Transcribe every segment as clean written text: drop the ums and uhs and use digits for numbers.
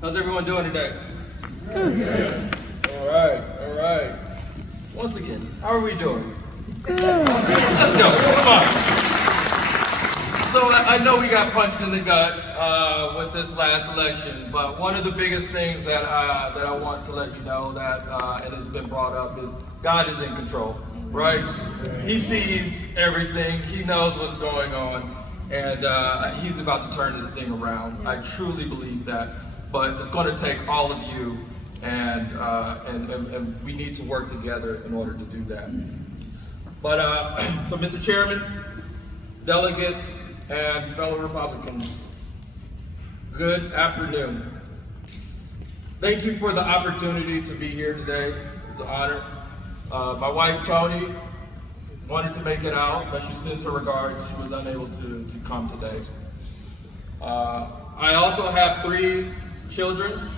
How's everyone doing today? Good. All right. Once again, how are we doing? Good. Let's go, come on. So I know we got punched in the gut with this last election, but one of the biggest things that I want to let you know that, and it's been brought up, is God is in control, right? He sees everything, he knows what's going on, and he's about to turn this thing around. I truly believe that. But it's going to take all of you, and we need to work together in order to do that. But so, Mr. Chairman, delegates, and fellow Republicans, good afternoon. Thank you for the opportunity to be here today. It's an honor. My wife, Tony, wanted to make it out, but she sends her regards. She was unable to come today. I also have 3 children.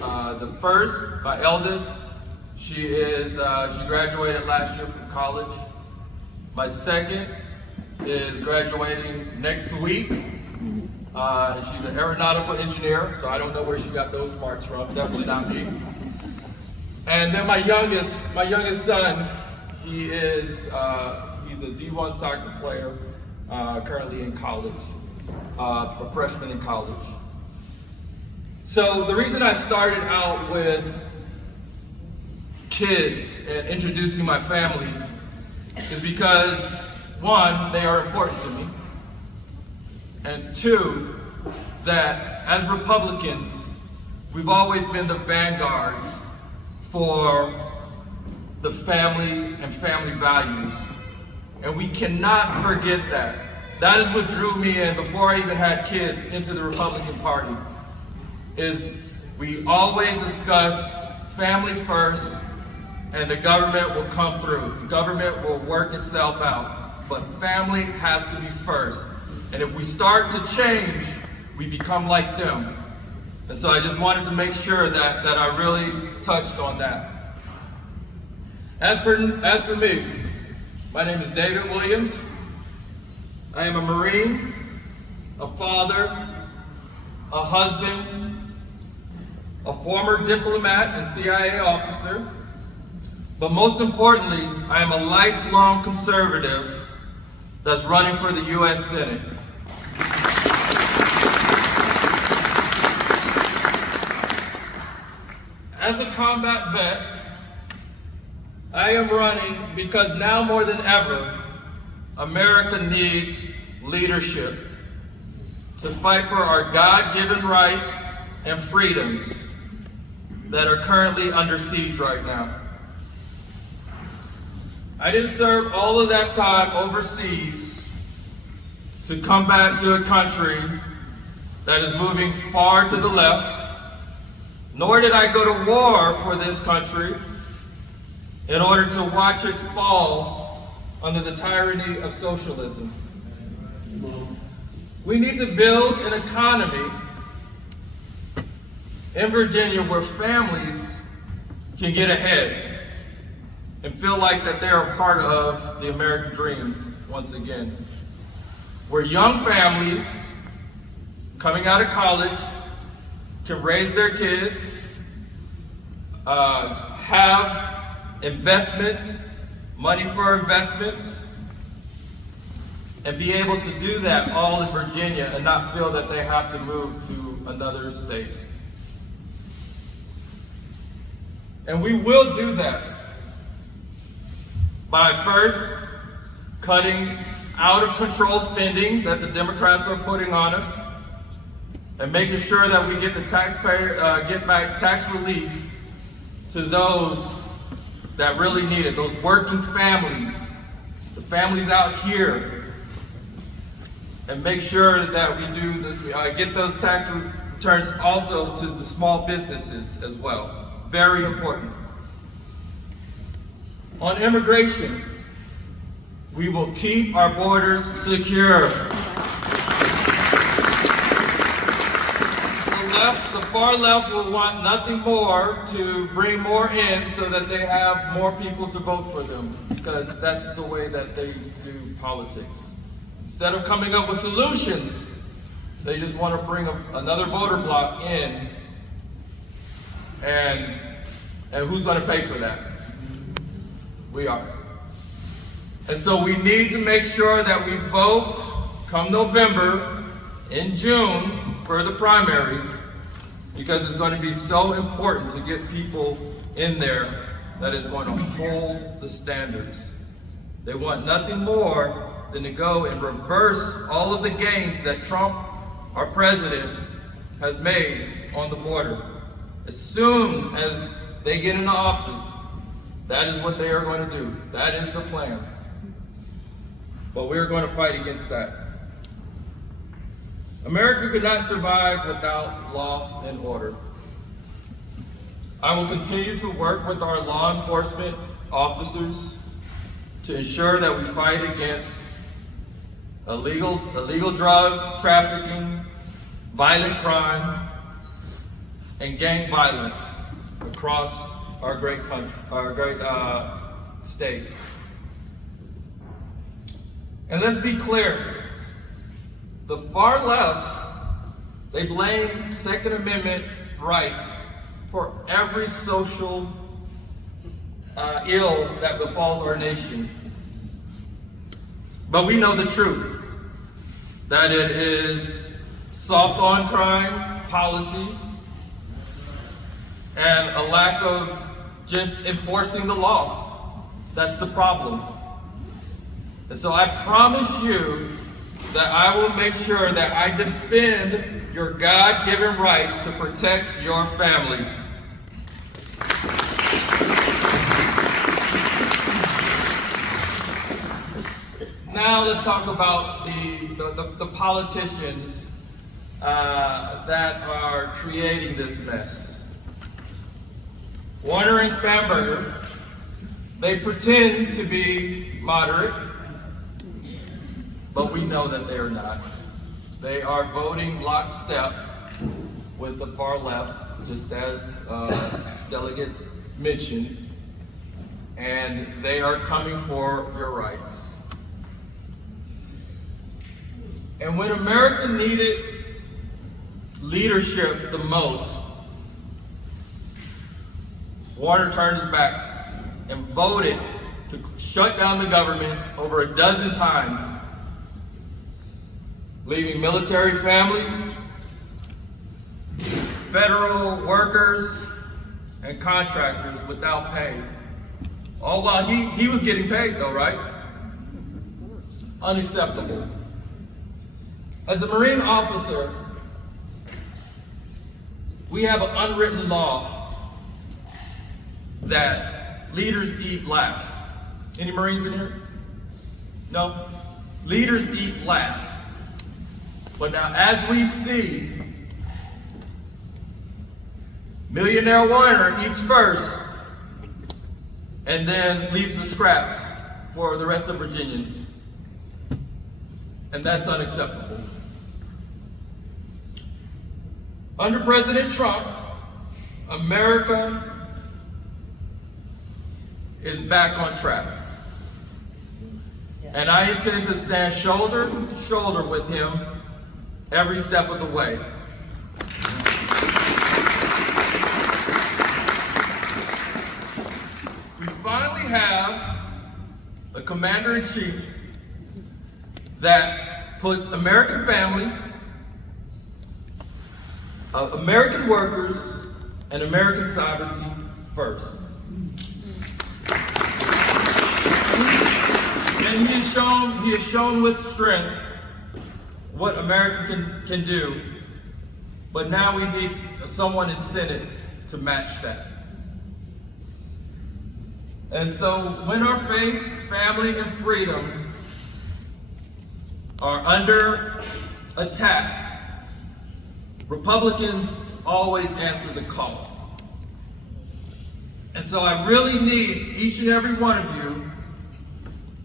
The first, my eldest, she graduated last year from college. My second is graduating next week. She's an aeronautical engineer, so I don't know where she got those smarts from. Definitely not me. And then my youngest son, he's a D1 soccer player, currently in college, a freshman in college. So the reason I started out with kids and introducing my family is because, 1, they are important to me, and 2, that as Republicans, we've always been the vanguard for the family and family values, and we cannot forget that. That is what drew me in, before I even had kids, into the Republican Party. Is we always discuss family first, and the government will come through. The government will work itself out, but family has to be first. And if we start to change, we become like them. And so I just wanted to make sure that I really touched on that. As for me, my name is David Williams. I am a Marine, a father, a husband, a former diplomat and CIA officer, but most importantly, I am a lifelong conservative that's running for the U.S. Senate. As a combat vet, I am running because now more than ever, America needs leadership to fight for our God-given rights and freedoms that are currently under siege right now. I didn't serve all of that time overseas to come back to a country that is moving far to the left, nor did I go to war for this country in order to watch it fall under the tyranny of socialism. We need to build an economy in Virginia where families can get ahead and feel like that they are part of the American dream once again. Where young families coming out of college can raise their kids, have investments, money for investments, and be able to do that all in Virginia and not feel that they have to move to another state. And we will do that by first cutting out of control spending that the Democrats are putting on us, and making sure that we get the get back tax relief to those that really need it, those working families, the families out here, and make sure that we do get those tax returns also to the small businesses as well. Very important. On immigration, we will keep our borders secure. The far left will want nothing more to bring more in so that they have more people to vote for them, because that's the way that they do politics. Instead of coming up with solutions, They just want to bring another voter bloc in, and who's going to pay for that? We are. And so we need to make sure that we vote come November, in June, for the primaries, because it's going to be so important to get people in there that is going to hold the standards. They want nothing more than to go and reverse all of the gains that Trump, our president, has made on the border. As soon as they get into office, that is what they are going to do. That is the plan. But we are going to fight against that. America could not survive without law and order. I will continue to work with our law enforcement officers to ensure that we fight against illegal drug trafficking, violent crime, and gang violence across our great country, our great state. And let's be clear, the far left, they blame Second Amendment rights for every social ill that befalls our nation. But we know the truth, that it is soft on crime policies and a lack of just enforcing the law. That's the problem. And so I promise you that I will make sure that I defend your God-given right to protect your families. Now let's talk about the politicians that are creating this mess. Warner and Spanberger, they pretend to be moderate, but we know that they are not. They are voting lockstep with the far left, just as Delegate mentioned, and they are coming for your rights. And when America needed leadership the most, Warner turned his back and voted to shut down the government over a dozen times, leaving military families, federal workers, and contractors without pay. All while he was getting paid though, right? Unacceptable. As a Marine officer, we have an unwritten law that leaders eat last. Any Marines in here? No? Leaders eat last. But now, as we see, Millionaire Warner eats first and then leaves the scraps for the rest of Virginians. And that's unacceptable. Under President Trump, America is back on track. And I intend to stand shoulder to shoulder with him every step of the way. We finally have a commander-in-chief that puts American families, American workers, and American sovereignty first. And he has shown with strength what America can do, but now we need someone in Senate to match that. And so when our faith, family, and freedom are under attack, Republicans always answer the call. And so I really need each and every one of you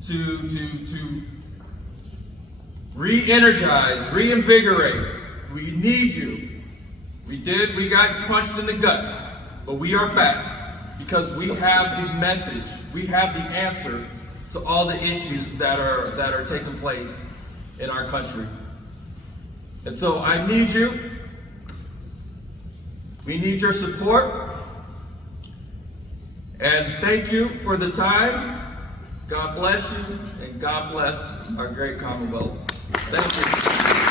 to re-energize, reinvigorate. We need you. We got punched in the gut, but we are back because we have the message, we have the answer to all the issues that are taking place in our country. And so I need you. We need your support. And thank you for the time. God bless you, and God bless our great Commonwealth. Thank you.